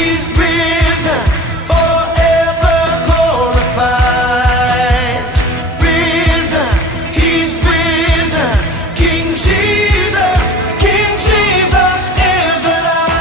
He's risen, forever glorified. Risen, He's risen. King Jesus is alive.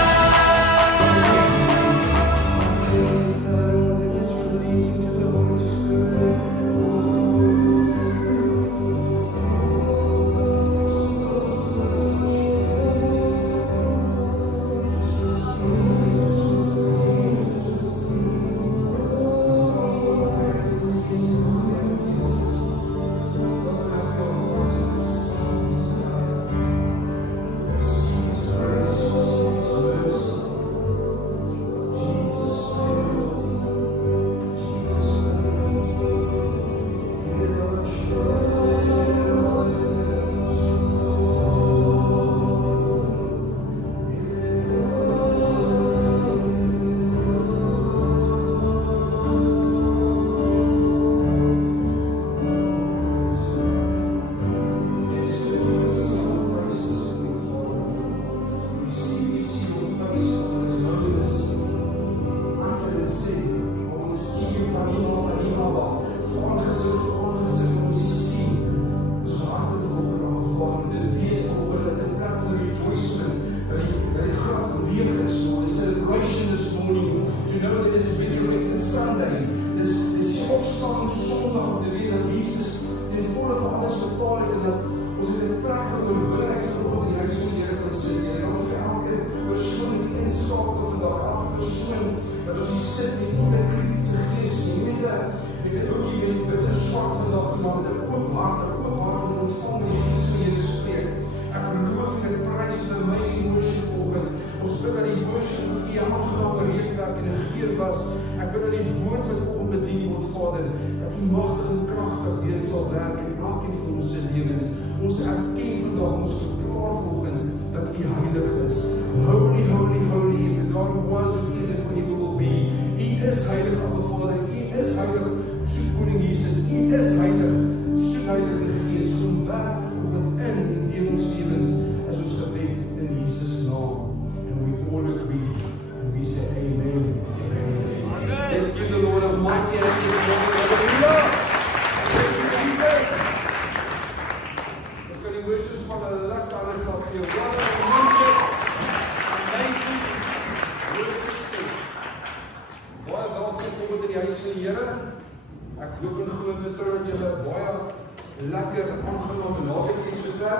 Ek bid dat die woord wat onbedien word, Vader, dat die magtig en kragtig deur sal werk in elkeen van ons se lewens. Ons erken vandag, ons verklaar vanoggend dat U heilig is. Holy, holy, holy is the God who was, who is, and who will be. U is heilig, Abba Vader. U is heilig, soet Koning Jesus. U is heilig, soet Heilige Gees. Kom werk vanoggend in deur ons lewens as ons gebed in Jesus naam. And we all agree and we say amen. Let's give the Lord a mighty hand. Hallelujah! Thank you, Jesus. Ons kan die worship van 'n lekker ander kant gee. Wat 'n worship. Amazing worship set. Baie welkom kom in die huis van die Here. Ek hoop en glo en vertrou dat julle baie lekker aangename naweek het sover.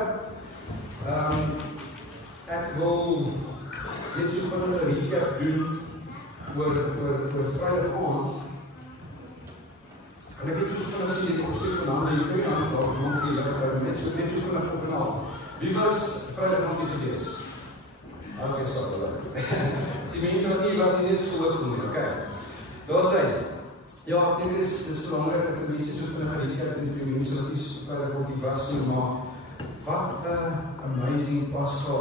Ek wil net so van 'n recap doen oor Vrydag aand. En ek het soos van as jy die opstek van hande, jy kan nie aan daar, want jy net so van op en af. Wie was Vrydag aand nie gewees? Ok, so wel. Die mense wat nie was nie net so hoog genoeg, ok. Daar sê, ja, ek dink dis belangrik dat die mense so van 'n recap doen vir die mense wat nie Vrydag aand nie was nie, maar wat 'n amazing Pascha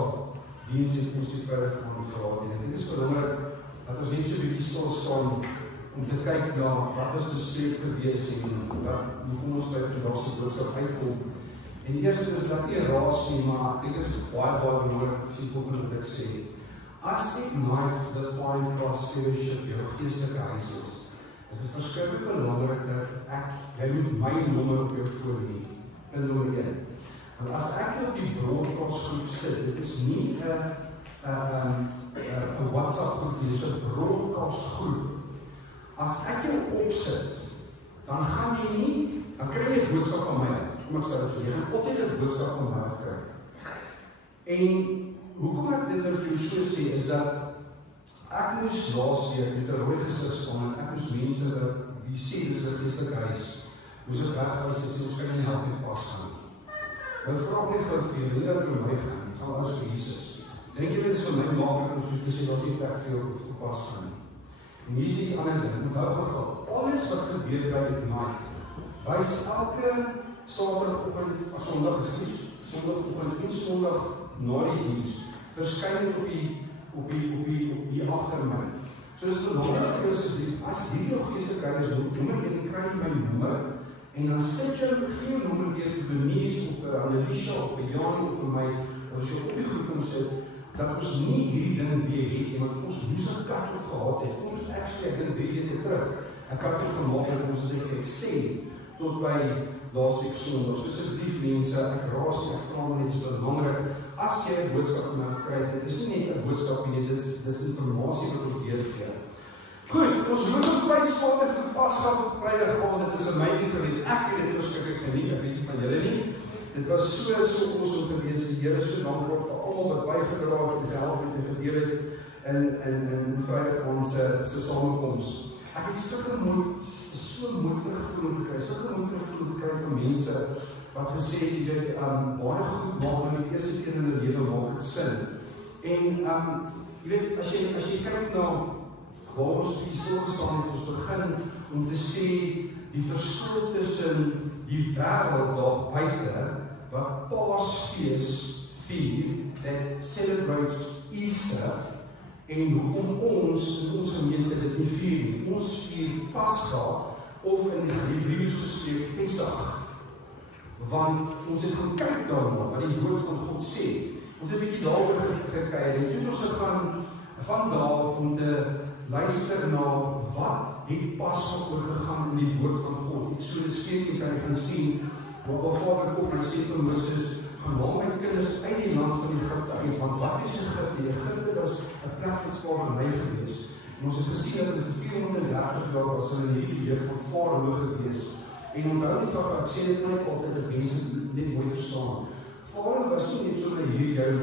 diens het ons die Vrydag aand gehad. En ek dink dit is belangrik dat ons net so 'n bietjie stil staan om te kyk na wat was bespreek gewees en hoe kom ons by vandag se boodskap uitkom. En die eerste is dat nie raas nie, maar ek dink dit is baie belangrik as jy volgende wat ek sê. As dit nooit define God's fellowship jou geestelike huis is dit verskriklik belangrik dat jy moet my nommer op jou foon hê. En nommer 1. Want as ek op die broadcastgroep sit, dit is nie 'n WhatsApp groep, dit is 'n broadcast groep. As ek jou opsit, dan gaan jy nie, dan kry jy 'n boodskap van my. Kom ek sê dit vir jou, jy gaan altyd 'n boodskap van my kry. En hoekom ek dit nou vir jou so sê is dat ek moes laasweek met 'n rooi gesig staan en ek moes mense wat wie sê dis 'n geestelike huis. Moes ek weg was en sê ons kan nie help met pas gaan. Nou vra ek net vir jou, nie dat jy my gaan, dit gaan alles vir Jesus. Dink jy dit is vir my maklik om te sê dat jy plek vir jou pas gaan? En hier is die ander ding, onthou gou, alles wat gebeur by Ignite, wys elke Saterdagoggend, Sondag en Sondag na die diens, verskyn op die agtermy. So is dit belangrik vir ons as hierdie nog geestelike is, nommer 1, kry jy my nommer, en dan sit jy geen nommer weer vir Benies of vir Anneliesha of vir Jan of vir my, as jy op die groep kan sit, dat ons nie hierdie ding weer het, want ons moes 'n kat ook gehad het. Ons is actually, ek dink 3 weke terug, 'n kat ook gemaak het, ons het ek sê, tot by laasweek Sondag. So asseblief mense, ek raas en ek vra net, is belangrik, as jy 'n boodskap van my gekry het, dit is nie net 'n boodskap nie, dit is informasie wat ons deurgee. Goed, ons moet op prysvaardig gepasgap op Vrydag aand, dit is amazing geweest. Ek het dit verskriklik geniet, ek weet nie van julle nie. Dit was so awesome geweest. Die Here so dankbaar vir almal wat bygedra het en gehelp het en gedeel het in Vrydag aand se samekoms. Ek het so moed teruggevoel gekry, van mense wat gesê het, jy weet, baie goed maak nou die eerste keer in hulle lewe maak het sin. En jy weet, as jy kyk na waar ons die stilgestaan het, ons begin om te sê die verskil tussen die wêreld daar buite wat Paasfees vier, that celebrates Easter, en hoekom ons in ons gemeente dit nie vier nie. Ons vier Pascha, of in die Hebreëus gesproke Pesach. Want ons het gaan kyk daarna wat die woord van God sê. Ons het 'n bietjie daaroor gekyk en toe ons gegaan van daar om te luister na wat die Pascha oorgegaan in die woord van God. Eksodus 14 kan jy gaan sien waar Vader kom en sê vir Moses, gaan haal my kinders uit die land van Egipte uit, want wat is Egipte? Egipte was 'n plek van slaverny geweest. En ons het gesien dat het 430 jaar was in die beheer van Farao gewees. En onthou nie van, ek sê dit nooit altyd dat mense net mooi verstaan. Farao was nie net so hier jou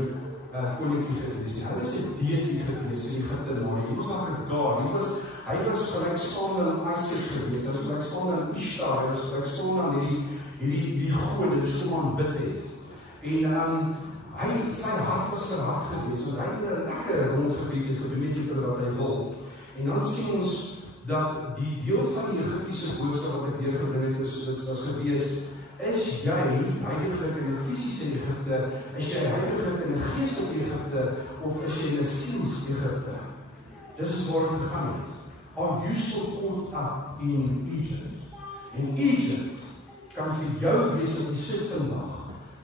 koninkie gewees. Hy was 'n deity gewees in Egipte. Hy was like 'n god. Hy was gelijkstaande aan Isis gewees. Hy was gelijkstaande aan Ishtar. Hy was gelijkstaande aan hierdie gode wat so aanbid het. En sy hart was verhard gewees, want hy het 'n lekker rondgebied en gedoen wat hy wil. En dan sien ons dat die deel van die Egiptiese boodskap wat ek deurgebring het was gewees, is jy heiliglik in 'n fisiese Egipte, is jy heiliglik in 'n geestelike Egipte, of is jy in 'n siels Egipte? Dis is waar het gegaan het. Are you still caught up in Egypt? En Egypt kan vir jou wees wat jy sit vandag,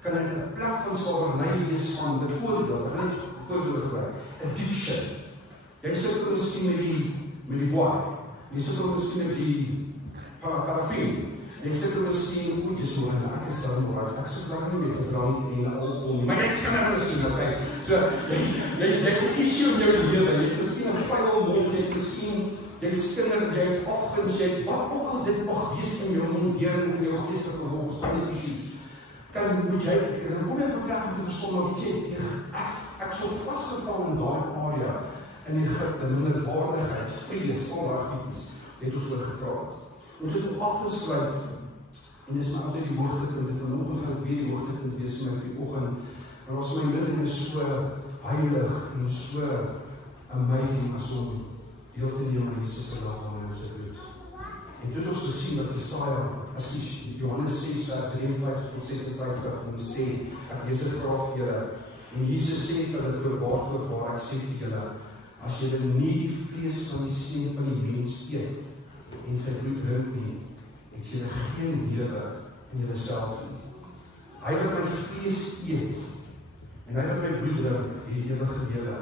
kan dit 'n plek van slaverny wees van byvoorbeeld, ek gaan net voorbeeld gebruik, addiction. Jy sit miskien met die wine, jy sit miskien met die parafine, jy sit miskien goedjies so, en ek is dan maar, ek sit lang nie met drank en alcohol, maar jy sit nou miskien, ok, so, jy het 'n issue in jou lewe, jy het miskien 'n vuil mond, jy het miskien, jy skinder, jy het afguns, jy het wat ook al dit mag wees in jou mondering, in jou geestelike hoogte, baie issues. Moet jy, kom jy op plek om te verstaan, maar weet jy, ek so vastgeval in daai area in Egipte, minderwaardigheid, vrede, stalraggies, het ons oor gepraat. Ons het afgesluit, en dis my altyd die hoogtepunt, dit vanoggend gaan weer die hoogtepunt wees vir my vir die oggend, maar ons my midden is so heilig en so amazing as om deel te neem aan Jesus se liggaam en sy bloed. En toe het ons gesien dat Jesaja, as Johannes 6, vers 53 tot 56, ons sê, ek lees dit graag vir julle, en Jesus sê vir hulle voorwaardelik waar ek sê vir julle, as julle nie die vlees van die seun van die mens eet, en sy bloed drink nie, het julle geen lewe in julle self nie. Hy wil my vlees eet, en hy wil my bloed drink, die ewige lewe,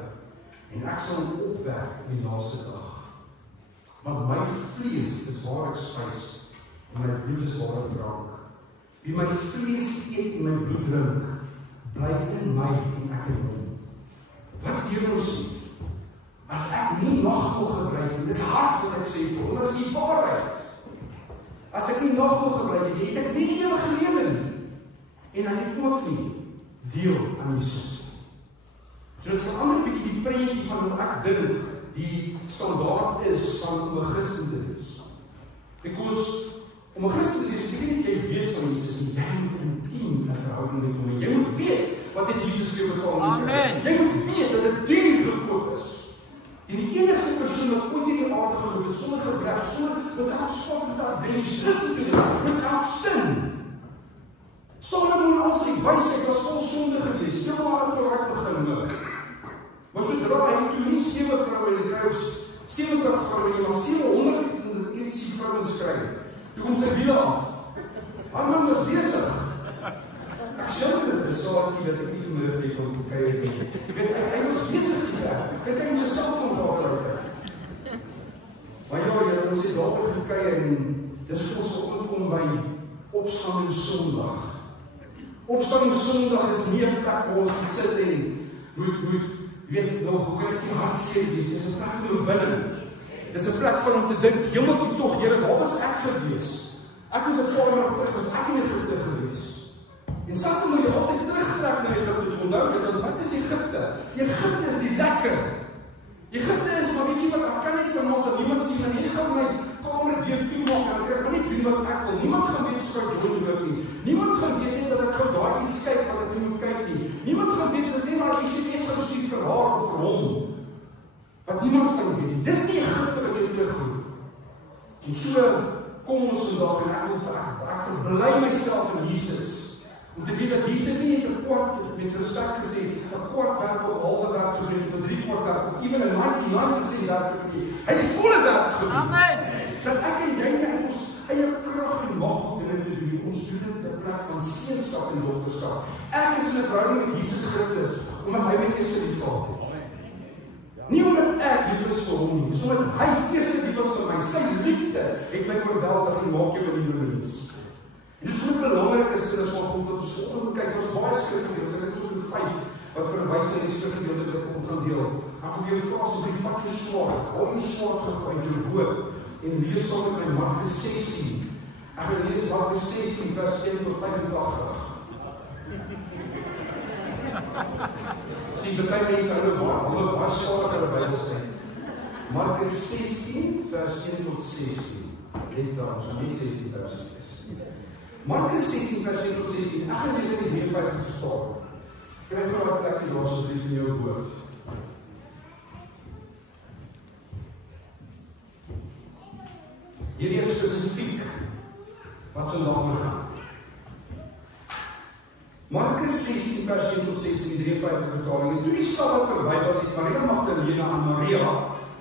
en ek sal hom opwek in die laaste dag. Want my vlees is waar ek spys, en my bloed is waar ek drank. Wie my vlees eet en my bloed drink, bly in my en ek in hom. Wat hier ons sien, as ek nie nagmaal gebruik nie, dis hard wat ek sê vir hom, dit is die waarheid. As ek nie nagmaal gebruik nie, het ek nie die ewige lewe nie. En dan het ook nie deel aan Jesus. So dit verander 'n bietjie die prentjie van wat ek dink die standaard is van om 'n Christen te wees. Because om 'n Christen te wees, beteken nie jy weet van Jesus nie, jy moet intiem 'n verhouding met hom hê. Jy moet weet wat het Jesus vir jou betaal. Amen. Jy moet weet dat dit duur gekoop is. Die enigste persoon wat ooit in die aarde geloop het, sonder gebrek, without spot, without blemish, without sin. Solomon al sy wysheid was vol sonde geweest. Jy maar op die reg begin loop. Maar sodra hy toe nie 7 vroue in die kry, 70 vroue nie, maar 700 edisie vrouens kry, toe kom sy wiele af. Hy man was besig. Ek sê dit is so dat ek nie vermoed het om te kyk nie. Ek weet, hy was daaroor gekry en dis ons opkom by Opstanding Sondag. Opstanding Sondag is nie 'n plek waar ons moet sit en moet weet nog hoe kan ek sê hartseer wees. Dis 'n plek van oorwinning. Dis 'n plek van om te dink, hemel toe tog, Here, waar was ek gewees? Ek was 'n paar jaar terug, was ek in Egipte gewees. En saam moet jy altyd terugtrek na Egipte. Onthou dit, want wat is Egipte? Egipte is die lekker. Egipte is maar weet jy wat, ek kan net vanaand dat niemand sien en nie gaan my kamer deur toe maak en ek kan nie doen wat ek wil. Niemand gaan weet of ek John loop nie. Niemand gaan weet net as ek gou daai iets kyk wat ek nie moet kyk nie. Niemand gaan weet as ek net maar SMS gaan stuur vir haar of vir hom. Wat niemand kan weet nie. Dis nie Egipte wat jy terugroep. En so kom ons vandag en ek verbly myself in Jesus. Om te weet dat Jesus nie net 'n kwart met respek gesê, 'n kwart werk of halwe werk te doen, of 3 kwart werk, of even 'n 99% werk te doen. Hy het die volle werk gedoen. Amen. Dat ek en jy net ons eie krag en mag dinge te doen. Ons doen dit in plek van seunskap en dogterskap. Ek is in 'n verhouding met Jesus Christus, omdat hy my eerste lief gehad het. Nie omdat ek lief is vir hom nie, omdat hy eerste lief was vir my. Sy liefde het my oorweldig en maak jou 'n nuwe mens. En dis hoe belangrik is dit as ons God tot ons volgende kyk, ons baie skrifgedeeltes, ek het so 5 wat verwys na die skrifgedeelte wat ek gaan deel. Ek wil jou vra asseblief vat jou swaard, hou jou swaard uit jou woord en lees saam met my Markus 16. Ek gaan lees Markus 16 vers 1 tot 85. Sien, baie mense hulle baie swaar hulle Bybels tyd. Markus 16 vers 1 tot 16. Net daar, ons gaan net 16 vers 16. Markus 16 vers 1 tot 16. Ek gaan lees in die N50 vertaling. Kry maar wat plek hier asseblief in jou woord. Hierdie is spesifiek wat vandag gaan. Markus 16 vers 1 tot 16 die N50 vertaling. En toe die Sabbat verby was, het Maria Magdalena aan Maria,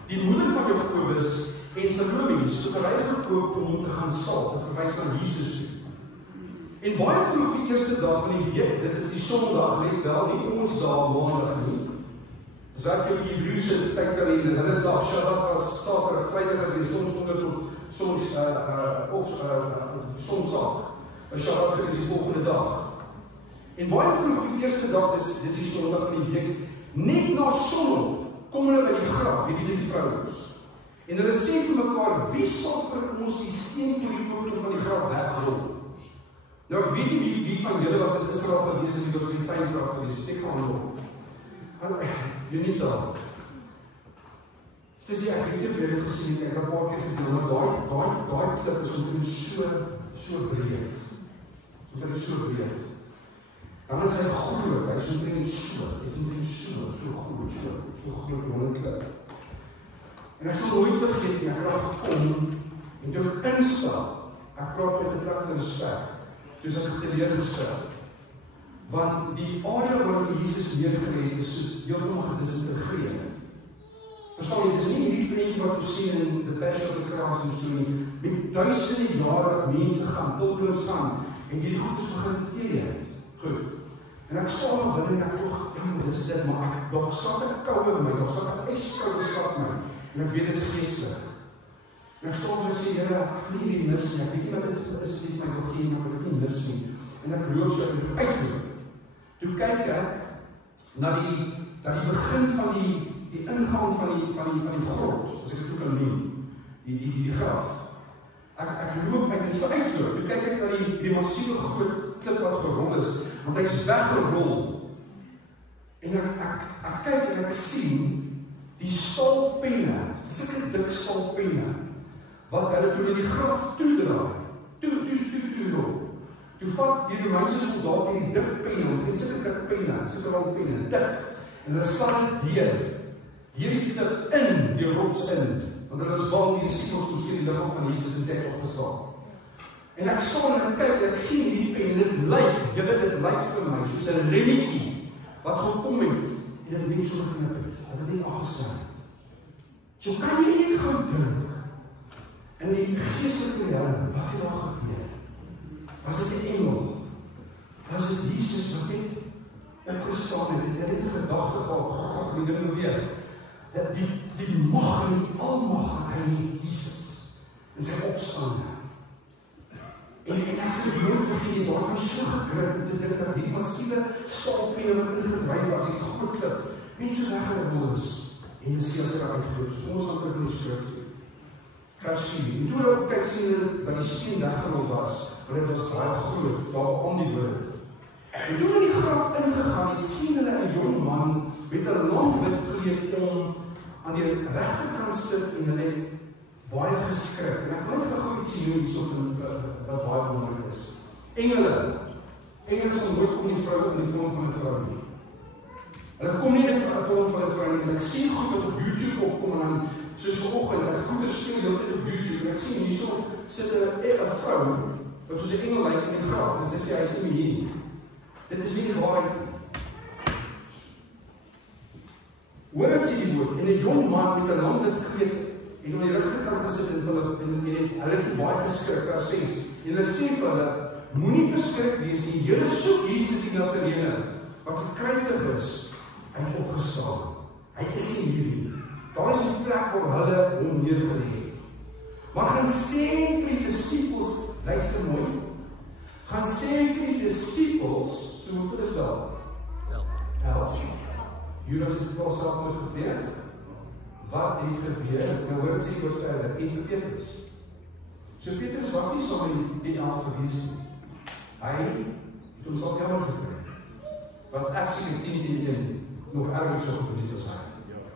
die moeder van Jakobus en Salome, soos hy gekoop om hom te gaan salf, te verwys na Jesus toe. En baie vroeg die eerste dag van die week, dit is die Sondag, net wel nie ons dag maandag nie. As ek jou die Hebreëse tydkalender, hulle dag Shabbat was Saterdag, Vrydag en soms onder tot soms Sondag. 'n Shabbat is die volgende dag. En baie vroeg die eerste dag, dis die Sondag van die week, net na sonop kom hulle by die graf, die drie vrouens. En hulle sê vir mekaar, wie sal vir ons die steen toe die opening van die graf wegrol? Nou, ek weet nie wie van julle was in Israel gewees en wie was in die tuingraf gewees, steek aan hom. Jonita. Sê ek weet nie of julle gesien het, ek het 'n paar keer gedeel, maar daai klip is omtrent so breed. Omtrent so breed. Dan is hy groot, hy is omtrent so groot, so groot klip. En ek sal nooit vergeet nie, ek het gekom en toe ek instap, ek praat met 'n plek van respek. Dus ek het teleurgestel. Want die area waar vir Jesus neergelê het, is soos heeltemal gedisintegreer. Verstaan jy, dit is nie die prentjie wat ons sien in The Passion of the Christ en so nie. Met duisende jare dat mense gaan, pilgrims gaan, en die goeders begin teer. Goed. En ek staan nog binne en ek toch, dit is dit, maar daar skat 'n koue in my, daar skat 'n ijskoude skat my, en ek weet dit is geestelik. En ek staan en ek sê, Here, ek wil nie mis nie, ek weet nie wat dit is wat my wil gee, maar ek wil dit nie mis nie. En ek loop so uitloop. Toe kyk ek na die begin van die ingang van die grot, as ek het so kan noem, die graf. Ek loop uit en so uitloop. Toe kyk ek na die massiewe groot klip wat gerol is, want hy is weggerol. En ek kyk en ek sien die stalpenne, sulke dik stalpenne, wat hulle toe in die graf toedraai, toe rol. Toe vat die Romeinse soldaat die dik penne, want dit is sulke dik penne, sulke lang penne, dik, en hulle sal deur die klip in die rots in, want hulle is bang die siekels moes die liggaam van Jesus en sê opgestaan. En ek staan en kyk, ek sien die pen, dit lyk vir my, soos 'n remmetjie, wat gekom het, en dit net so geknip het, dat het nie afgestaan het. So kan jy nie gaan dink, in die geestelike wêreld, wat het daar gebeur? Was dit 'n engel? Was dit Jesus wat net opgestaan het? Het hy net 'n gedagte gehad, of die dinge weer? Die mag en die almag wat hy het, Jesus. en sy opstande. En ek sê die nooit vergeet, daar het my so gegrip met dit dat die massieve staalpene wat ingedryf was, die groot klip, net so weggerol is, en die seels er uitgeloop. So ons gaan terug in die skrif toe. Vers 4. En toe hulle kyk sien hulle dat die steen weggerol was, want dit was baie groot, daar om die woord. En toe hulle die graf ingegaan het, sien hulle 'n jong man met 'n lang wit kleed om aan die regterkant sit en hulle het baie geskrik. En ek wil net gou ietsie noem hierso wat baie belangrik is. Engele sal nooit kom die vrou in die vorm van 'n vrou nie. Hulle kom nie in die vorm van 'n vrou nie. Ek sien goed wat op YouTube opkom en dan soos vanoggend, ek goeie speel heeltyd op YouTube en ek sien hierso sit 'n vrou wat soos 'n engel lyk in die graf en sy sê hy is nie hier nie. Dit is nie die waarheid nie. Hoor as jy die woord, en 'n jong man met 'n lang wit kleed het op die regterkant gesit en hulle het baie geskrik, vers 6. En hulle sê vir hulle, moenie verskrik wees nie, julle soek Jesus die Nasareene, wat gekruisig is, hy het opgestaan. Hy is nie hier nie. Daar is 'n plek waar hulle hom neergelê het. Maar gaan sê vir die disippels, luister mooi, gaan sê vir die disippels, so hoeveel is daar? 11. Judas het pas af met gebeur. Wat het gebeur? Nou hoor sê wat verder. En vir Petrus. So Petrus was nie saam met die 11 gewees nie. Hy het homself jammer gekry. Want ek sien die 10 nog erger so gedoen as hy.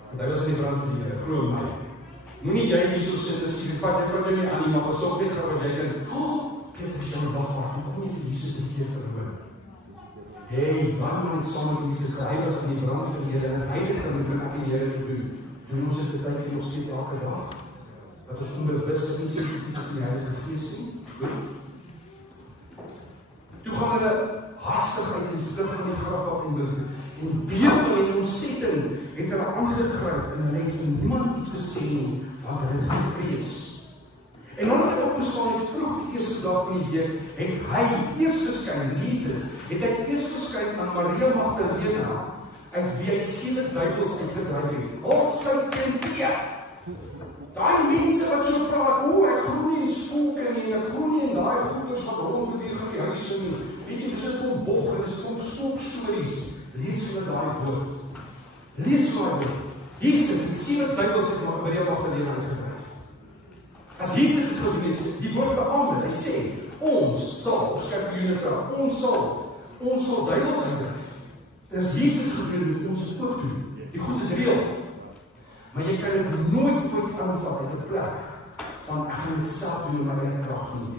Want hy was in die brand van die Here, glo my. Moenie jy hierso sit en sê, "Vat ek nou nie aan nie, maar pas op net gou wat jy dink, Petrus jy moet wag, kom nie vir Jesus te keer verhoor." Hey, wat moet saam met Jesus, hy was in die brand van die Here, en as hy dit kan doen, ek en Here doen, doen ons dit baie keer nog steeds elke dag, dat ons onbewus nie sensitief is in die Heilige Gees nie. Toe gaan hulle hastig uit die vlug van die graf af en bewe en ontsetting het hulle aangegryp en hulle het niemand iets gesê nie, want hulle het gevrees. En nadat hy opgestaan het vroeg die eerste dag van die week, het hy eers verskyn, Jesus, het hy eers verskyn aan Maria Magdalena, uit wie hy 7 duivels uitgedryf het. Al sy tentee. Daai mense wat so praat, ek glo nie in spooke nie, ek glo nie in daai goeders wat rondbeweeg in die huise nie. Weet jy, dis kom bog en dis kom spookstories. Lees vir daai woord. Lees vir daai woord. Jesus het 7 duivels uit Maria Magdalena uitgedryf. As Jesus het gedoen het, die woord beamoed, hy sê, ons sal, skryf Johannes praat, ons sal duivels uitdryf. En as Jesus gedoen het, ons het ook doen. Die goed is reël. Maar jy kan dit nooit aanvat uit 'n plek van ek gaan dit self doen maar my krag nie.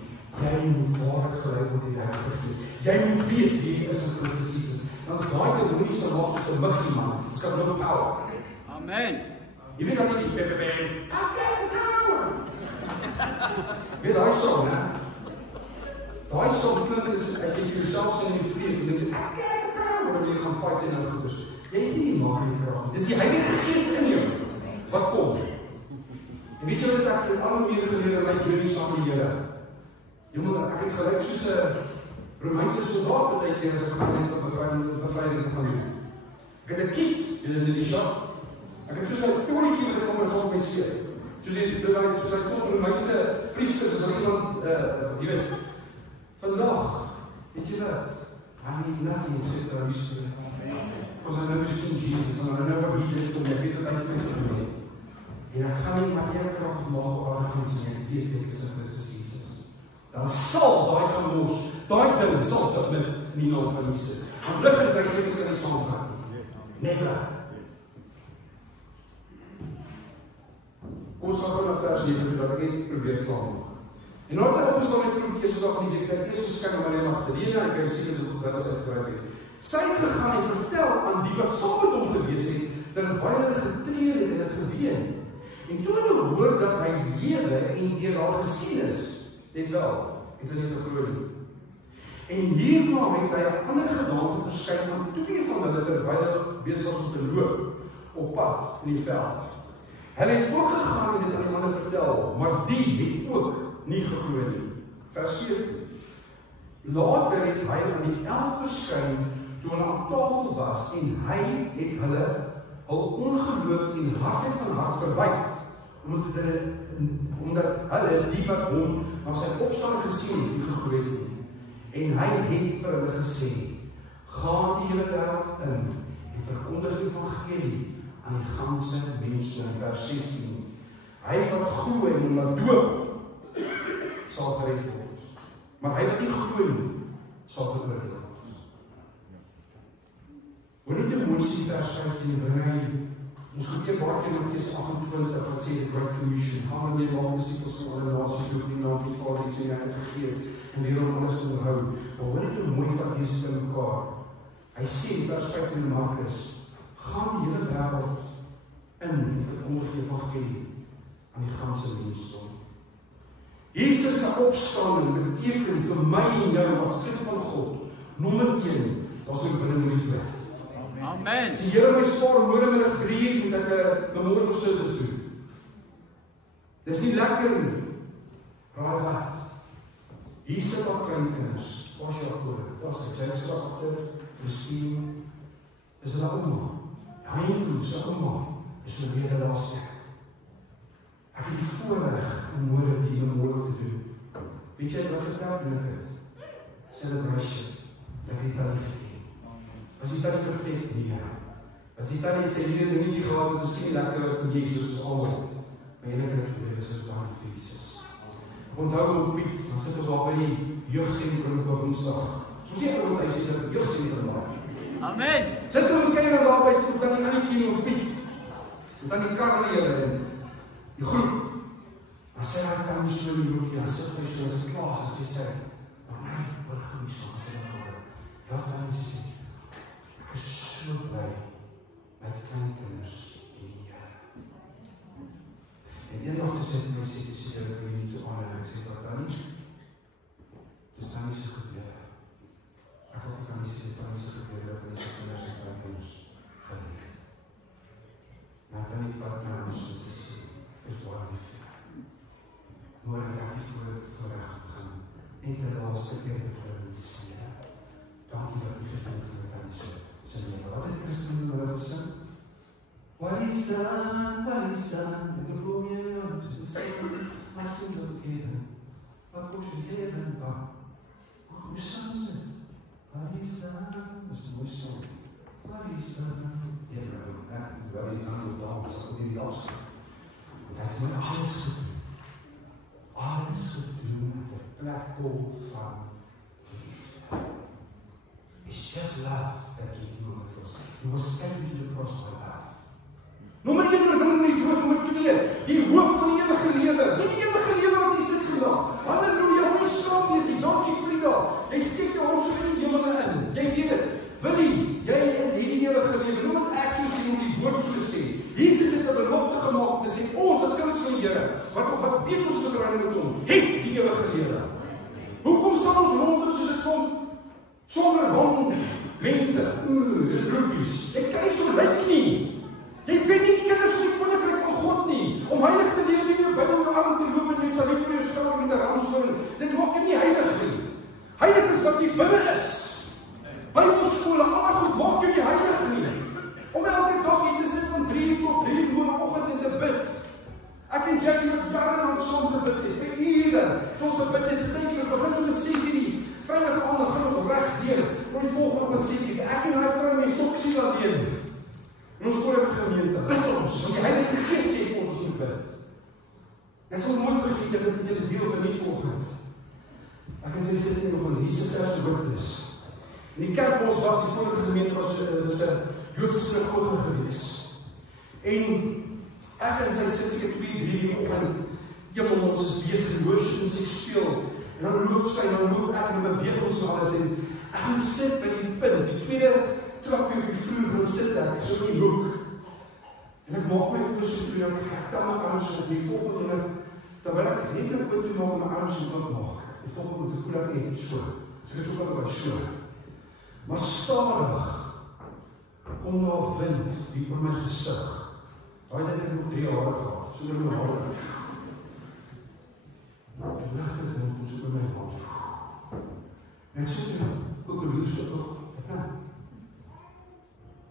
Jy moet waarlik gelei word deur die Heilige Gees. Jy moet weet wie jy is in Christus Jesus. Dan is daai demoniese mag op 'n muggie man. It's got no power. Amen. Jy weet dat nie die pepe. Weet daai song, hè? Daai song klink as jy jouself sien in vrees en dink wanneer jy gaan fight en goeders. Jy het nie mag in die krag nie. Dis die Heilige Gees in jou wat kom. En weet jy wat ek het al meer geleer in my journey saam met die Here? Jy moet ek het gelyk soos 'n Romeinse soldaat baie keer as ek gaan net op bevryding gaan doen. Ek het 'n kit in die shop. Ek het soos 'n toertjie wat ek kom op my seer. Soos hy kom Romeinse priesters as iemand jy weet vandag weet jy wat? I need nothing except the Holy Spirit. Because I know it's King Jesus and I know what he did for me. Ek weet wat hy vir my gedoen het. En ek gaan nie maar meer krag maak op aarde en sê, ek weet ek is in Christus Jesus. Dan sal daai gemors, daai ding sal submit in die naam van Jesus. Want lig en duisternis kan nie saamgaan nie. Never. Kom ons gaan gou na vers 9, dat ek net probeer klaarmaak. En nadat hy opgestaan het vroeg eerste dag van die week, dat eers verskyn aan Maria Magdalena en hy sien dat sy uitgryp het. Sy het gegaan en vertel aan die wat saam met hom gewees het, dat hy baie getreur het en het geween. En toe hulle hoor dat hy lewe en deur haar gesien is, het hulle nie geglo nie. En hierna het hy 'n ander gedaante verskyn aan 2 van hulle terwyl hy besig was om te loop op pad in die veld. Hulle het ook gegaan en dit aan ander vertel, maar die het ook nie geglo nie. Vers 4. Later het hy aan die 11 verskyn toe hulle aan tafel was en hy het hulle hul ongeloof en hardheid van hart verwyd, omdat hulle omdat hulle die wat hom na sy opstaan gesien het, nie geglo het nie. En hy het vir hulle gesê, gaan die hele wêreld in en verkondig die evangelie aan die ganse mense in vers 16. Hy wat glo en hom laat doop, sal gered word. Maar hy wat nie glo nie, sal veroordeel word. Hoor net die mooi sien vers 15, bring hy, ons gekeer baie keer in Mattheus 28 wat sê, the Great Commission, gaan nie maak disciples van alle nasies, doop die naam van die Vader, die Seun en die Gees, en leer om alles onderhou. Maar hoor net die mooi van Jesus in mekaar. Hy sê in vers 15 in Markus, gaan die hele wêreld in en verkondig die evangelie aan die ganse mensdom. Jesus se opstanding beteken vir my en jou as kind van God, nommer 1, daar's 'n bring met die dood. Amen. As die Here my spaar môremiddag 3 moet ek 'n memorial service doen. Dis nie lekker nie. Raai wat? Hier sit al kleinkinders, pas jy op, daar's 'n James agter, Christine, is hulle ouma. Heinrich se ouma is my wederlaaste. Ek het die voorreg om môre die memorial te doen. Weet jy wat se kerk nodig het? Celebration. Dat het dan was die tannie perfek? Nee. Was die tannie sê die dinge nie gehad het, miskien lekker as die Jesus is almal. Maar jy kan dit weer so dan vir Jesus. Onthou op Piet, dan sit ons daar by die jeugsentrum op Woensdag. Ons sê oor hy sê dat jeugsentrum daar. Amen. Sit ons kyk na daar by tot dan die ander keer op Piet. Tot dan die karleer en die groep. Dan sê hy kan nie so die broekie, dan sit hy so as 'n klas en sê, maar my, wat gaan nie so as hy daar. Dat dan is hy ek is so bly my kleinkinders die Here. En eendag gesê het my sê, Here, wil jy nie te honor, ek sê, wat dan nie? Dis dan nie so gebeur. Ek hoop kan nie sê, dis dan nie so gebeur, dat hy sy kinders en kleinkinders gereed het. Maar dan nie wat na ons is gesê, is baie lief. Maar ek het nie voorrecht gaan, net die laaste keer te sê, dankie dat u gevoeld het aan die sy lewe. Wat het Christen in hulle gesing? What is done, met die bloem jy out to the sun, my sins are forgiven, my portion's heaven, maar hoe sang het? What is done, is die mooi song. What is done, wat is done op dans, ek die dans. Want hy het my alles gedoen. Alles gedoen met die plekkool van liefde. It's just love that keeps you on the cross. He was taken to the cross by love. Nommer 1, bring nie dood. Nommer 2, die hoop van die ewige lewe. Nie die ewige lewe wat jy sit gelaat. Halleluja, hoe skaap jy is die dankie Frida. Jy steek jou hand so in die hemel in. Jy weet dit. Willie, jy is die ewige lewe. Noem dit actions en die woord so sê. Jesus het 'n belofte gemaak om te sê, ons as kinders van die Here, wat weet ons verhouding met hom, het die ewige lewe. Hoekom sal ons rondloop soos 'n klomp sonder hom mense, die groepies? Jy kan nie so lyk nie. Jy weet nie die kinders van die koninkryk van God nie. Om heilig te leef, nie jou Bybel jou arm te loop en jy talie vir jou skouer met 'n ramskoring. Dit maak jy nie heilig nie. Heilig is wat jy binne is. Bybelskole, al goed maak jy nie heilig nie. Om elke dag hier te sit van 3 tot 3 môreoggend en te bid. Ek en Jackie het jarelang saam gebid het, vir ure. Soms gebid het, dink ek, begin so met 6:00. Vrydag aand gaan ons reg deur. Tot die volgende op 6:00. Ek en hy vrou mee stop sien alleen. Ons vorige gemeente, bid ons, want die Heilige Gees sê vir ons moet bid. Ek sal nooit vergeet dat ek julle deel van die volgende. Ek en sy sit nog in Jesus se witness. In die kerkbos was die vorige gemeente was 'n Joodse sinagoge gewees. En ek en sy sit seker 2-3 in die oggend. Eenmal ons is besig in worship en sy speel. En dan loop sy, dan loop ek en beweeg ons na alles en ek gaan sit by die punt, die tweede trapie op die vloer gaan sit ek, so in die hoek. En ek maak my oor so toe, ek tel my arms op die volgende, terwyl ek net my oor toe maak, my arms op maak. Die volgende voel ek net so. So ek is ook al so. Maar stadig kom daar wind die op my gesig. Daai dit ek op 3 jaar gehad, so in my hare. Die ligte wind kom so op my hand. En ek sê toe, ook een liefste ook, wat dan?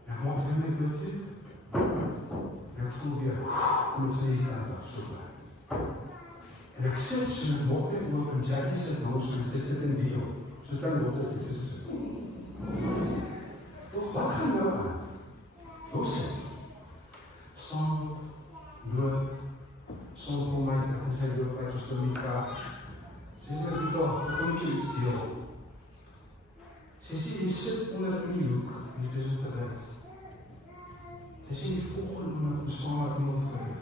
Ek maak vir my toe. En ek voel weer, om het 2 kant af so. En ek sit so met Bokke oop en Jackie sit langs en sy sit in die hoek. So klein Bokke en sy sit so. Wat gaan nou aan? Los het. Staan, loop, som kom my en sy loop uit ons door die kaart. Sy loop die dag, kom ek iets deel. Sy sê, die sit onder in die hoek, en die is om te rit. Sy sê, die volgende moment, die swaar nie op terug.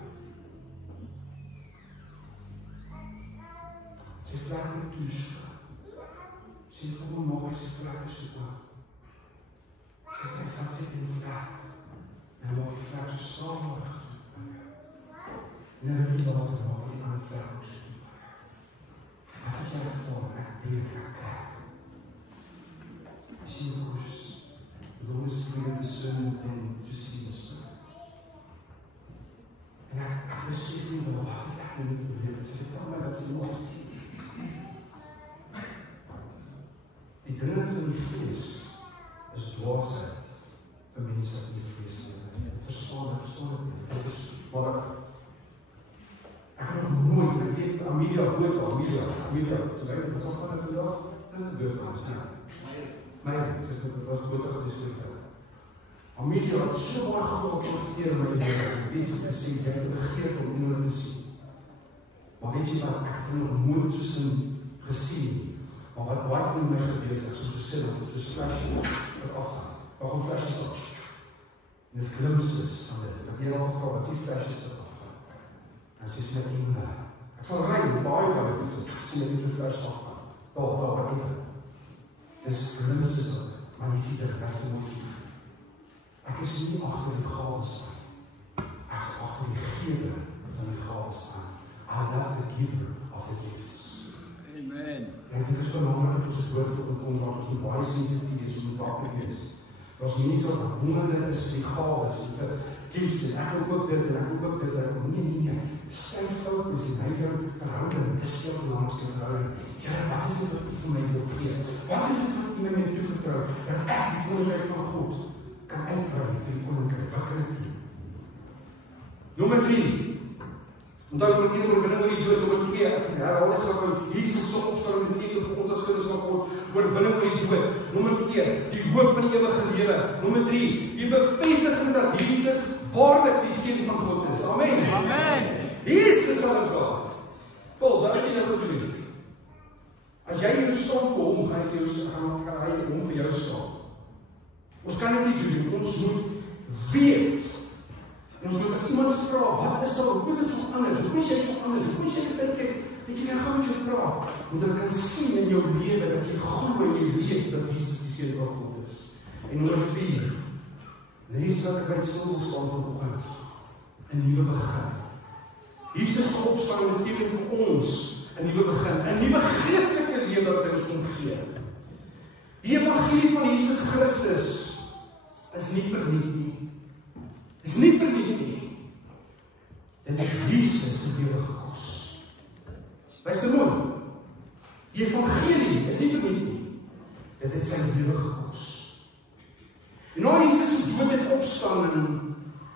Sy vlek met toespraak. Sy volgende maak sy vlek is so oor. Sy vlek vat sy in die vlek. En maak die vlek so stadig. En dan die later maak die ander vlek ook so toe. Wat is jy ervoor? Ek breek, ek kijk. Ek sien koers. Waarom is het weer discernment en te sien is. En ek besef nie wat ek nie moet beleef. Sy vertel my wat sy mooi sien. Die dinge van die gees is dwaasheid vir mense wat nie gees nie. Verstaan het. Maar ek het nog nooit, ek weet, Amelia, terwijl wat sal van het vandag? Dit gebeurt ons, nie. Het was boter gesprek. Amelia het so baie geprofiteer in my leven. Ek weet sy gesê, jy het begeerd om iemand te sien. Maar weet jy wat, ek het nog nooit soos in gesien. Maar wat in my gewees is, soos gesê, as het soos flashes wat afgaan. Waarom flashes op? En dis glimpses van dit. Dat jy al gevraag, wat sê flashes wat afgaan? En sy is met ene. Ek sal rijden, baie baie goed, sien dat jy soos flash afgaan. Daar, wat ene. Dis glimpses wat, maar jy sê dit, dat is nooit hier. Ek is nie achter die gaves aan. Ek is achter die gever van die gaves aan. I love the giver of the gifts. Amen. En dit is belangrijk dat ons het woord voor ons omdraag, ons moet baie sensitief is, ons moet wakker wees. As mense wat honderde is vir die gaves, en vir gifts, en ek wil ook dit, en ek wil ook dit, en ek wil nee, skyn fokus, en hy jou verhouding, dis veel belangrijkste verhouding. Ja, wat is dit wat u vir my wil gee? Wat is dit wat u my toevertrouw, dat ek die koninkrijk van God kan uitbreid vir die koninkrijk? Wat kan ek doen? Nommer 3. Onthou nommer 1 oorwinning oor die dood, nommer 2, ek herhaal net gou van Jesus se opstanding beteken vir ons as kinders van God, oorwinning oor die dood. Nommer 2, die hoop van die ewige lewe. Nommer 3, die bevestiging dat Jesus waarlik die seun van God is. Amen. Amen. Jesus is aan God. Paul, wat het jy nou gedoen? As jy jou staan vir hom, gaan hy hom vir jou staan. Ons kan dit nie doen, ons moet weet. En ons moet as iemand vra, wat is daar, hoe is dit so anders, hoe is jy so anders, hoe is jy dit, weet jy kan gaan met jou praat, want hulle kan sien in jou lewe, dat jy glo in jou leef, dat Jesus die seun van God is. En nommer 4, lees dat ek by stil staan vanoggend, 'n nuwe begin. Jesus se opstanding beteken vir ons 'n nuwe begin, 'n nuwe geestelike lewe wat hy ons kom gee. Die evangelie van Jesus Christus is nie verniet nie. Is nie verniet nie. Dit is Jesus se lewe gekos. Luister mooi. Die evangelie is nie verniet nie. Dit het sy lewe gekos. En na Jesus se dood en opstanding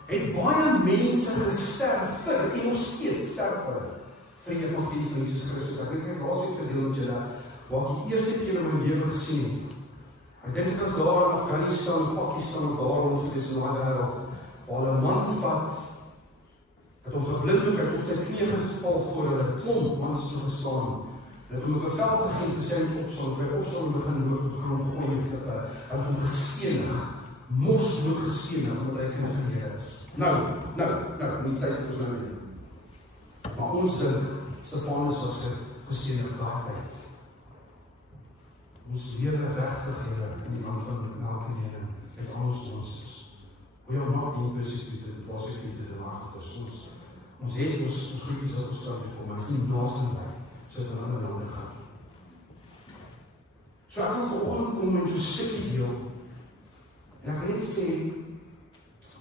het baie mense gesterf vir en nog steeds sterf vir die evangelie van Jesus Christus. Ek dink ek laasweek gedeel met julle waar ek die eerste keer in my lewe gesien het. Ek dink ek was daar in Afghanistan, Pakistan, daar rond gewees in daai wêreld, waar 'n man vat, het hom geblinddoek, het op sy knieë geval voor 'n klomp mans so gestaan. En het hom 'n bevel gegee te sy opstaan, by opstaan begin loop op die grond gooi met klippe, en hom gestenig, morsdood gestenig, omdat hy geneer is. Nou, die tyd het ons nou nie. Maar ons Stefanus was gestenig daai tyd. Ons lewe regtig in die man van melkenering met ons is. We are not being persecuted, in Afrika. Ons het ons groepies op straat gekom, maar het is nie naast en bij, so het in ander lande gaan. So ek wil vanoggend kom met so 'n stukkie deel, en ek wil net sê,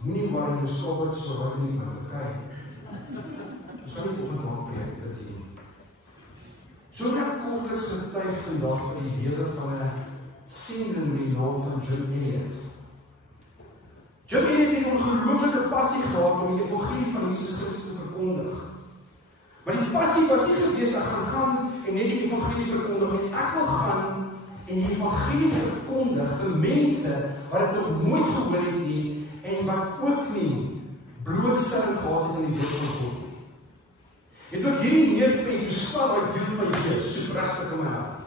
moenie waar jy skop het, so wat nie met kyk. Ons gaan nie vanoggend aanpreek dit hier. So ek kortliks getuig vandag van die lewe van 'n sending met die naam van Jim Elliot. Jim Elliot het 'n ongelooflike passie gehad om die evangelie van Jesus Christus te verkondig. Maar die passie was nie gewees, ek gaan en net die evangelie verkondig, en ek wil gaan en die evangelie verkondig vir mense wat het nog nooit gehoor het nie, en wat ook nie blootstelling gehad het in die woord van God. Het ook hierdie neerpunt, hoe staan wat doen my Heer, so prachtig in my hart.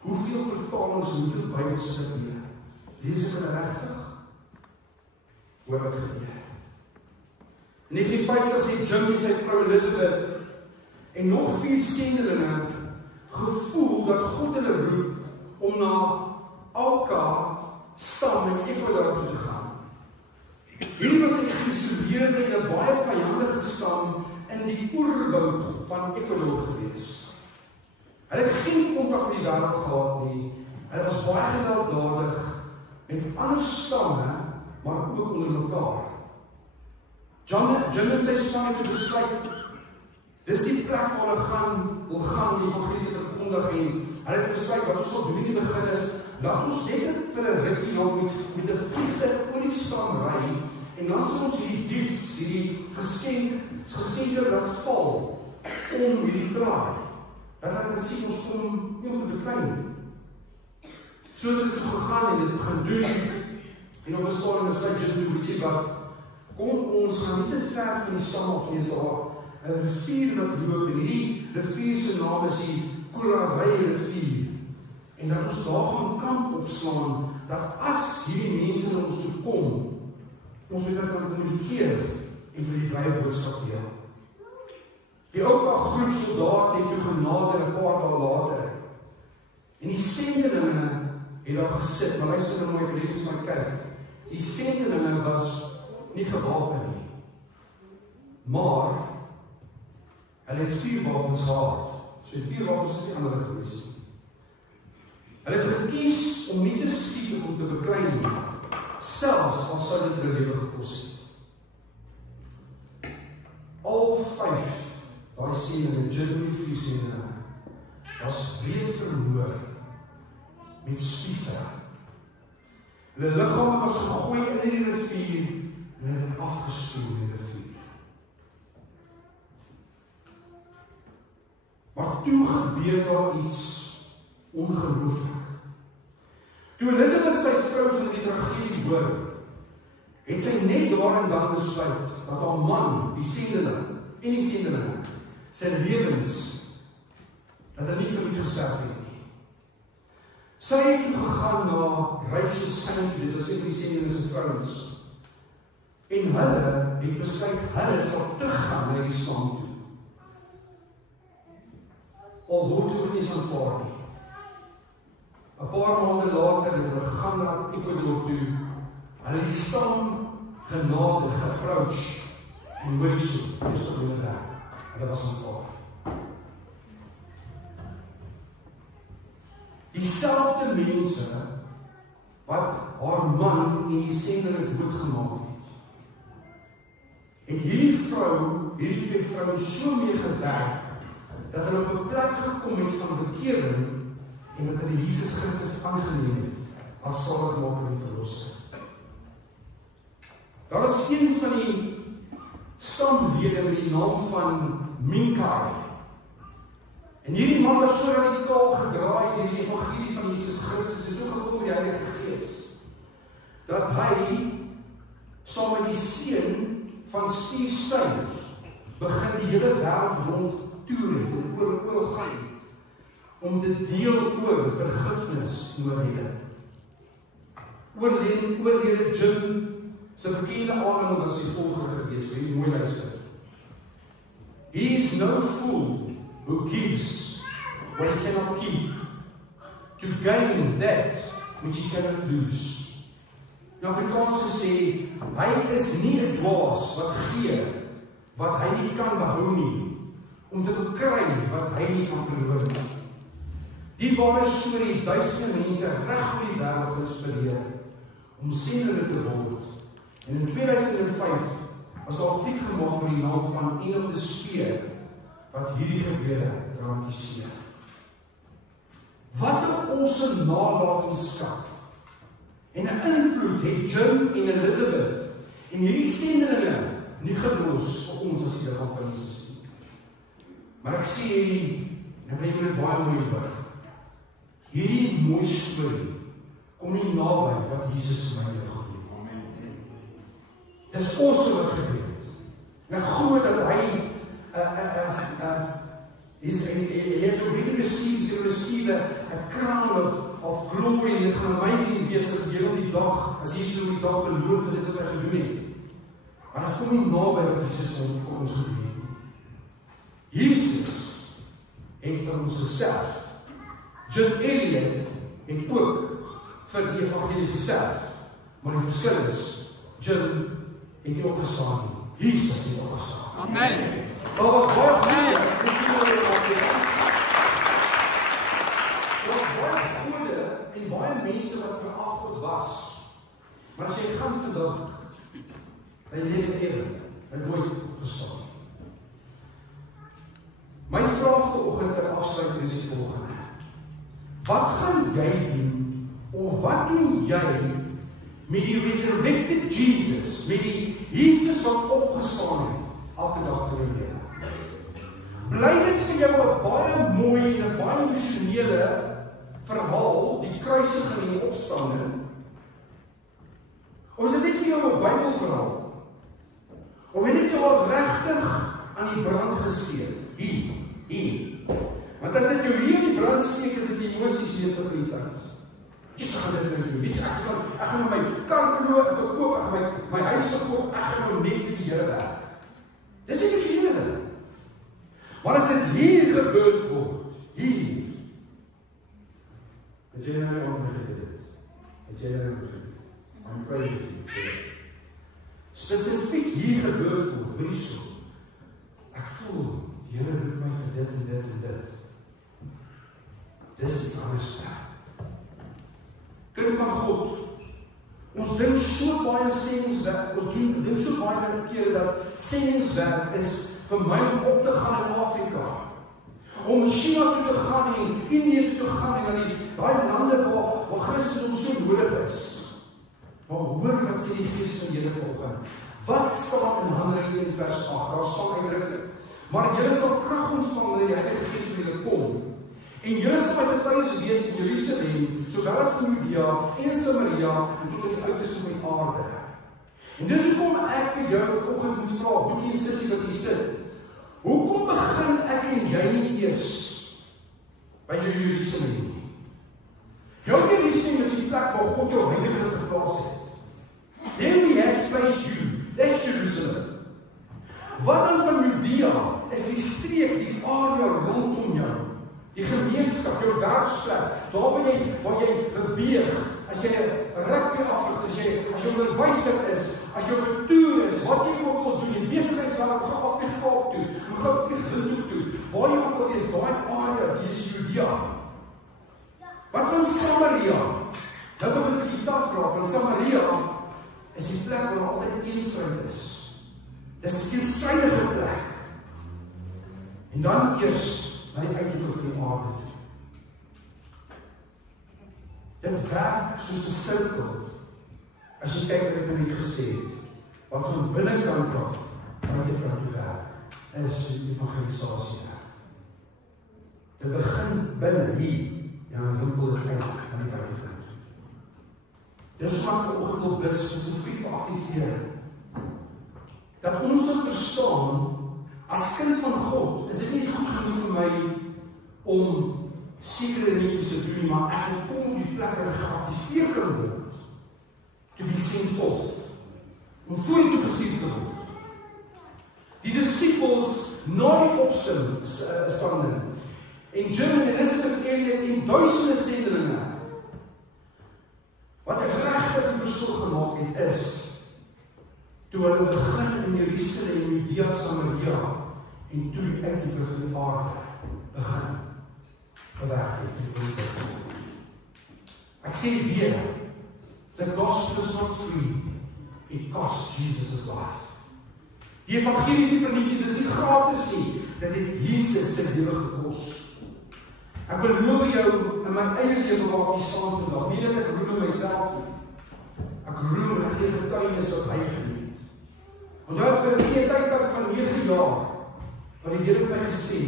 Hoeveel vertalings, hoeveel Bybels is dit meer? Lees ek het rechtig? Hoor wat gebeur. In 1950 sê Jim en sy vrou Elizabeth en nog 4 sendelinge gevoel dat God hulle roep om na Alka stam in Ecuador toe te gaan. Hierdie was 'n geïsoleerde en 'n baie vyandige stam in die oerwoud van Ecuador gewees. Hulle het geen kontak met die wêreld gehad nie. Hulle was baie gewelddadig met ander stamme, maar ook onder mekaar. Jim en sy span het besluit, dis die plek waar hulle wil gaan die evangelie te verkondig, en hulle het besluit wat ons wil doen in die begin is, laat ons net vir 'n rukkie nog met 'n vliegtuig oor die stam ry, en dan sal ons hierdie gifts, hierdie geskenke laat val om hierdie draai. Dat hulle kan sien ons kom nie om te beklein. So het het gegaan en dit gaan doen, en op 'n stadium besluit Jim toe, weet jy wat, kom ons gaan nie te ver van die stam af nie, is daar 'n rivier wat loop, en hierdie rivier se naam is die Kuraray rivier, en dat ons daar gaan kamp opslaan, dat as hierdie mense na ons toe kom, ons met hulle kan kommunikeer en vir die blye boodskap deel. Die Alka groep soldaat het toe genader 'n paar dae later, en die sendelinge het daar gesit, maar luister nou mooi, ek wil net vir my kyk, die sendelinge was nie gewapen nie, maar hulle het 4 wapens gehad, so 4 wapens is nie ander gewees. Hulle het gekies om nie te skiet of om te beklein nie, selfs al sou dit hulle lewe gekos het. Al 5 daai sendelinge, Jim 4 sendelinge, was breed vermoor met spiese. Hulle liggame was gegooi in die rivier en hulle het afgespoel in die rivier. Maar toe gebeur daar iets ongelooflik. Toe Elizabeth sy vrou van die tragedie hoor, het sy net daar en dan besluit dat haar man, die sendeling en die sendelinge, sy lewens, dat hy nie vir gesterf het nie. Sy het toe gegaan na Rachel Sankey, dit was een van die sendelinge se vrouens, en hulle het besluit, hulle sal teruggaan na die stam toe. Al word hulle nie aanvaar nie. 'n paar maande later het hulle gegaan na Ecuador toe, hulle die stam genade, geapproach, en hoor so, dis tot hulle werk. Hulle was aanvaar. Dieselfde mense wat haar man en die sendeling doodgemaak het hierdie twee vrouens so mee gewerk, dat hulle op 'n plek gekom het van bekering, en dat hulle Jesus Christus aangeneem het, as saligmaker en verlosser. Daar is een van die stamlede met die naam van Minkai. En hierdie man was so radikaal gedraai deur die evangelie van Jesus Christus, en so gevul met die Heilige Gees, dat hy saam met die seun van Steve Saint begin die hele wêreld rond toer het en oor gaan het, om te deel oor vergifnis en oorlede. Oorlede Jim se bekende aanhaling was die volgende gewees, wil jy mooi luister. He is no fool who gives what he cannot keep, to gain that which he cannot lose. Nou Afrikaans gesê, hy is nie 'n dwaas wat gee wat hy nie kan behou nie, om te verkry wat hy nie kan verloor nie. Die ware storie het duisende mense reg oor die wêreld geïnspireer om sendelinge te word. En in 2005 was daar 'n fliek gemaak met die naam van End of the Spear, wat hierdie gebeure dramatiseer. Wat 'n awesome nalatenskap en 'n invloed het Jim en Elizabeth en hierdie sendelinge nie gelos vir ons as die liggaam van Jesus nie. Maar ek sê nou wil jy dit baie mooi hoor. Hierdie mooi storie kom nie naby wat Jesus vir my gedoen het. Dis awesome wat gebeur het. En ek glo dat hy he has already received a crown of glory, en dit gaan amazing wees as jy op die dag, as jy so die dag beloof vir dit wat hy gedoen het. Maar dit kom nie naby wat Jesus vir ons gedoen het. Jesus het vir ons geself. Jim Elliot het ook vir die evangelie geself. Maar die verskil is, Jim het nie opgestaan nie. Jesus het opgestaan. Amen. Daar was baie goede en baie mense wat verafgod was. Maar as jy gaan vandag, hy leef eeuwig, hy nooit opgestaan. My vraag vanoggend ter afsluiting is die volgende. Wat gaan jy doen, of wat doen jy met die resurrected Jesus, met die Jesus wat opgestaan het, elke dag vir jou lewe? Bly dit vir jou 'n baie mooi en 'n baie emosionele verhaal, die kruisiging en die opstanding? Of is dit net vir jou 'n Bybelverhaal? Of het dit jou al regtig aan die brand gesteek? Hier. Want as dit jou hier in die brand steek, is dit emosies weer vir die tyd. Jy gaan dit nou doen. Ek gaan my kar verkoop, ek gaan my huis verkoop, ek gaan nou net vir die Here werk. Dis emosionele. Maar as dit hier gebeur word, hier, het jy nou omgedeel het. Het jy nou omgedeel. I'm praying for you. Spesifiek hier gebeur word, weet jy so. Ek voel, die Here roep my vir dit en dit en dit. Dis die anderste. Kind van God, ons dink so baie sendingwerk, ons dink so baie kere dat sendingwerk is vir my om op te gaan in Afrika, om China toe te gaan en Indië toe te gaan en in daai lande waar Christendom so nodig is. Maar hoor wat sê die Gees van Here vanoggend. Wat staan in Handelinge 1 vers 8? Daar staan uitdruklik: maar julle sal krag ontvang wanneer die Heilige Gees oor julle kom. En julle sal my getuies wees in Jerusalem, sowel as in Judea en Samaria en tot aan die uiterste van die aarde. En dis hoekom ek vir jou vanoggend moet vra, boetie en sussie wat hier sit. Hoekom begin ek en jy nie eers by Jerusalem nie? Jou Jerusalem is die plek waar God jou heiligheid geplaas het. There he has placed you. That's Jerusalem. Wat dan van Judea is die streek, die area rondom jou. Die gemeenskap, jou werksplek, daar waar jy beweeg, as jy 'n rugby afrig, as jy 'n onderwyser is, as jy op 'n toer is, wat jy ook al doen, jy besigheidswerk, gaan af die Kaap toe, gaan vlieg Hindoe toe, waar jy ook al is, daai area, die is Judea. Wat van Samaria? Nou begin ek 'n bietjie afvra, want Samaria is die plek waar altyd teenstryd is. Dis 'n teenstrydige plek. En dan eers na die uitloop van die aarde toe. Dit werk soos 'n sirkel. As jy kyk wat ek net gesê het, wat van binnekant af, buitekant toe werk, is die evangelisasie werk. Dit begin binne hier, en dan wimpel dit uit aan die buitekant. Dis wat vanoggend wil bid spesifiek aktiveer. Dat ons sal verstaan, as kind van God, is dit nie goed genoeg vir my om sekere dingetjies te doen, maar ek wil kom op die plek dat ek geactiveer kan word, to be sent forth, om vorentoe gesien te word. Die disciples na die opstanding, en Jim en Elizabeth Elliot en duisende sendelinge, wat ek regtig 'n verskil gemaak het, is toe hulle begin in Jerusalem, Judea, Samaria, en toe die uitloop van die aarde begin bewerk het. Ek sê weer, the gospel is not free, it costs Jesus' life. Die evangelie is nie verniet, dit is nie gratis nie, dit het Jesus se lewe gekos. Ek beloof jou in my eie lewe waar ek staan vandag, nie dat ek roem myself nie. Ek roem en ek gee getuienis wat hy gedoen het. Onthou vir 'n tydperk van 9 jaar Want die Here het my gesê,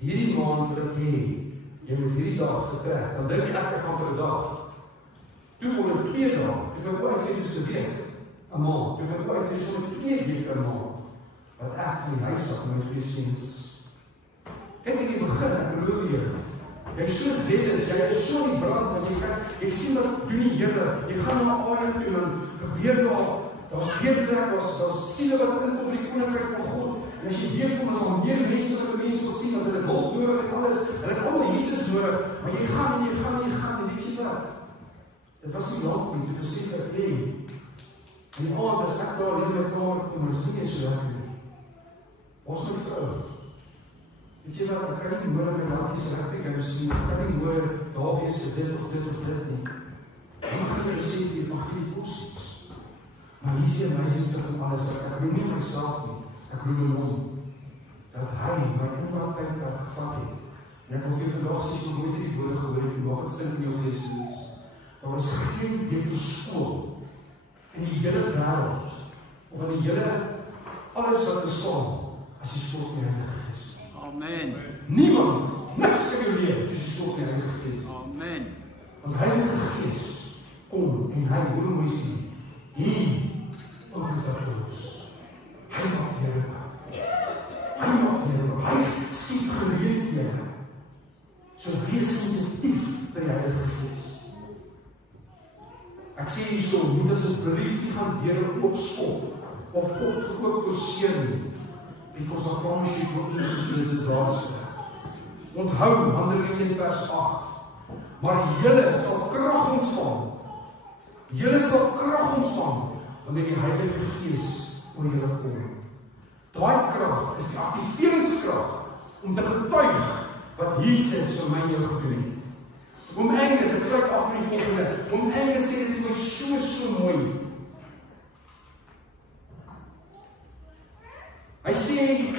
hierdie maand wil ek hê, jy moet hierdie dag vertrek. Dan dink ek gaan vir 'n dag. Toe word dit 2 dae. Toe my oor sê dis 'n week, 'n maand. Toe my oor sê dis 2 weke 'n maand. Wat ek van die huis af met 2 seuns is. Kyk in die begin, ek belowe jou. Jy is so zealous, jy is so in brand, want jy sien wat doen die Here. Jy gaan na 'n area toe en gebeur daar's weerplek, daar's siele wat inkom vir die koninkryk van God. En as jy weer kom, as daar meer mense wat die mense wil sien, want hulle het hulp nodig en alles, hulle het al Jesus nodig, maar jy gaan en weet jy wat? Dit was nie lank nie, toe besef ek, en die aand as ek daar in my kamer kom, is nie eens so lekker nie. Waar is my vrou? Weet jy wat, ek kan nie hoor my landkies rugby games sien, ek kan nie hoor daar wees vir dit of nie. Ek mag nie resep nie, ek mag nie kos iets. Maar hier sê my sister van alles, ek roem nie myself nie, ek roem my hom, dat hy my inbrandtyd gevat het. En ek wil vir vandag sê, jy moet die woorde gehoor het, en maak het sin in jou wees. Daar is geen beter skool in die hele wêreld, of in die hele, alles wat bestaan, as die skool van die Heilige Gees. Amen. Niemand, niks in jou lewe, as die skool van die Heilige Gees. Amen. Want Heilige Gees kom en hy hoor mooi sien. Hier, ook is dat ons. Hy maak lewe. Hy sien geleenthede. So wees sensitief vir die Heilige Gees. Ek sê hier so, moet asseblief nie gaan deure opskop of opgekoop forceer nie. Because I promise you will be a disaster. Onthou, Handelinge 1 vers 8. Maar julle sal krag ontvang. Julle sal krag ontvang wanneer die Heilige Gees oor julle kom. Daai krag is die aktiveringskrag om te getuig wat Jesus vir my en jou gedoen het. Oom Angus, ek sluit af met die volgende. Oom Angus sê dit is my so mooi. Hy sê,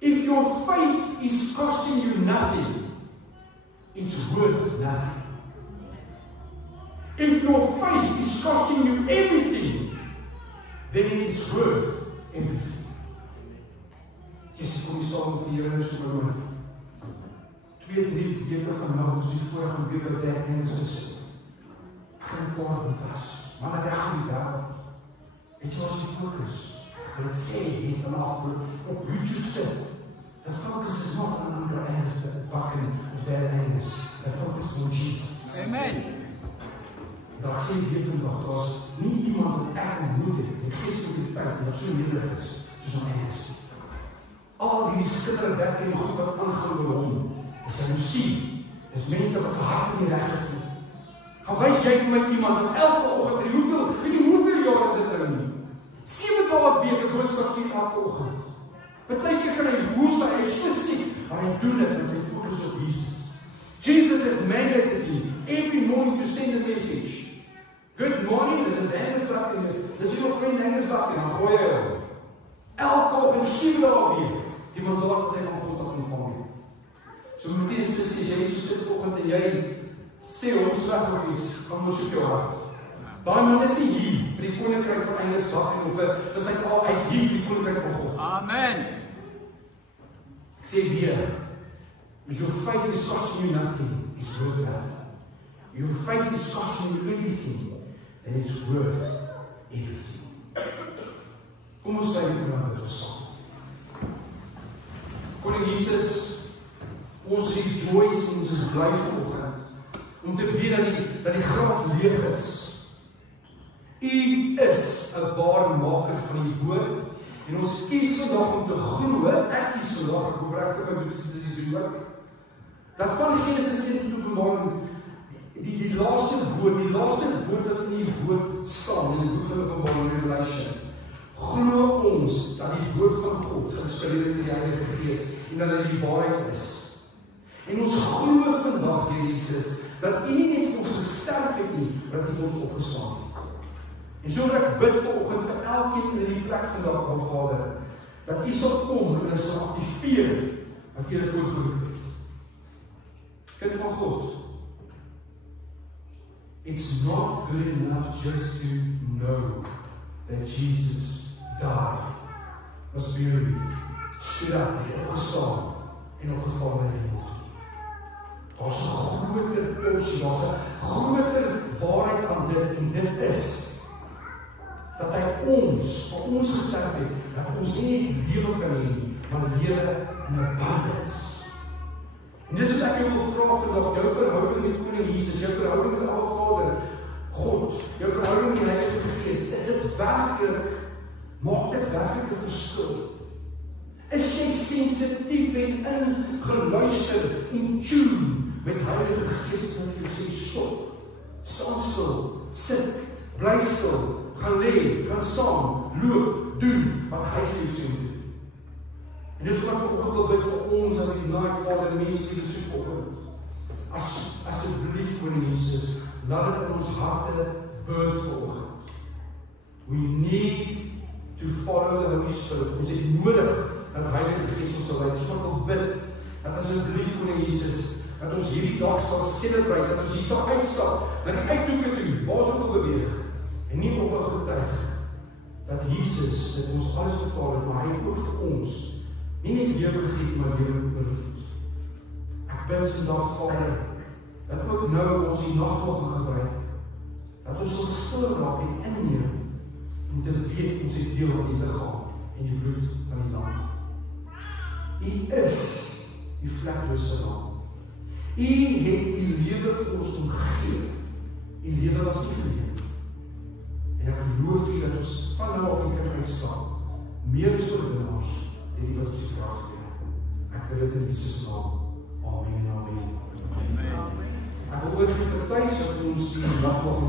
if your faith is costing you nothing, it's worth nothing. If your faith is costing you everything, then it is worth everything. Jesus, kom die saam met die Here is oor my. 2-3 weke vanavond, as die vorige week wat ek is, ek gaan 'n paar was, maar dat ek die wêreld, weet jy wat is die fokus? Ek het sê, hier vanaf op YouTube sit, the focus is not on another Angus, Bakken, of their Angus, the focus on Jesus. Amen. Dat ek sê hier vandag, daar is nie iemand wat ek ontmoet het, die geestelike tyd, wat so nederig is, soos aan Angus. Al die skitterwekkende goed wat aangaan oor hom, is sy muziek, is mense wat sy hart in die reg is. Gaan wys jy vir my iemand, dat elke oggend, weet jy hoeveel jaar is dit nou nie? 7 dae week, 'n boodskap hier elke oggend. Partykeer kan hy hoes, hy is so siek, maar hy doen dit, en sy fokus op Jesus. Jesus has mandated him every morning to send a message. Good morning, dit is Angus Bakken, dit is jou vriend Angus Bakken, dan gooi hy jou. Elke oggend, 7 dae week, die mandaat wat hy van God af ontvang het. So moet jy sê, jy is so sit volgend en jy sê hom sleg of iets, kan ons op jou hart. Daai man is nie hier vir die koninkryk van Angus Bakken of vir sy al, hy is hier vir die koninkryk van God. Amen. Ek sê weer, if your faith is costing you nothing, it's worth nothing. If your faith is costing you everything, then it's worth everything. Kom ons sê dit nou met ons saam. Koning Jesus, ons rejoice en ons is bly vanoggend om te weet dat die graf leeg is. U is 'n waarmaker van die woord en ons kies vandag om te glo, ek kies vandag, ek hoor regtig my broers en susters ook, dat van Genesis tot Openbaring die laaste woord wat in die woord staan in die boek van Openbaring en Revelation, glo ons dat die woord van God geïnspireer is deur die Heilige Gees en dat dit die waarheid is. En ons glo vandag, Here Jesus, dat U nie net vir ons gesterf het nie, maar dat U vir ons opgestaan het. En so wil ek bid vanoggend vir elkeen in die plek vandag, o Vader, dat U sal kom en sal aktiveer wat U voorgeroep het. Kind van God, it's not good enough just to know that Jesus died, was buried, sodat hy opgestaan en opgevaar in die hemel. Daar's 'n groter porsie, daar's 'n groter waarheid aan dit, en dit is dat hy vir ons gesterf het, dat ons nie net lewe kan hê nie, maar lewe in abundance. En dis wat ek jou wil vra vandag, jou verhouding met Koning Jesus, jou verhouding met Abba Vader, God, jou verhouding met die Heilige Gees, is dit werklik, maak dit werklik 'n verskil? Is jy sensitief en ingeluister, in tune met Heilige Gees wat jy sê, stop, staan stil, sit, bly stil, gaan lê, gaan staan, loop, doen wat hy vir jou sê doen. En dis wat ek ook wil bid vir ons as die Night Vader, die mense die besoek oggend. Asseblief Koning Jesus, laat dit in ons harte birth vanoggend. We need to follow the Holy Spirit. Ons het nodig dat Heilige Gees ons sal lei. Ons wil bid dat asseblief Koning Jesus, dat ons hierdie dag sal celebrate, dat ons hier sal uitstap, dat die uittoeke toe, waar ons ook wil beweeg, en nie op 'n getuig, dat Jesus dit ons alles betaal het, maar hy ook vir ons, nie net lewe gegee, maar lewe oorvloed. Ek bid vandag, Vader, dat ook nou ons die nag nog gebruik, dat ons sal stil raak en inneem, om te weet ons het deel aan die liggaam en die bloed van die Lam. U is die vleklose Lam. U het die lewe vir ons omgee. Die lewe was nie verleen. En ek geloof hier dat ons van nou af kan uitstaan. Meer as oorwinnaars, die wat ons vraag weer. Ek wil dit in Jesus naam. Amen en amen. Ek wil ook vir Thys dat ons die nagmaal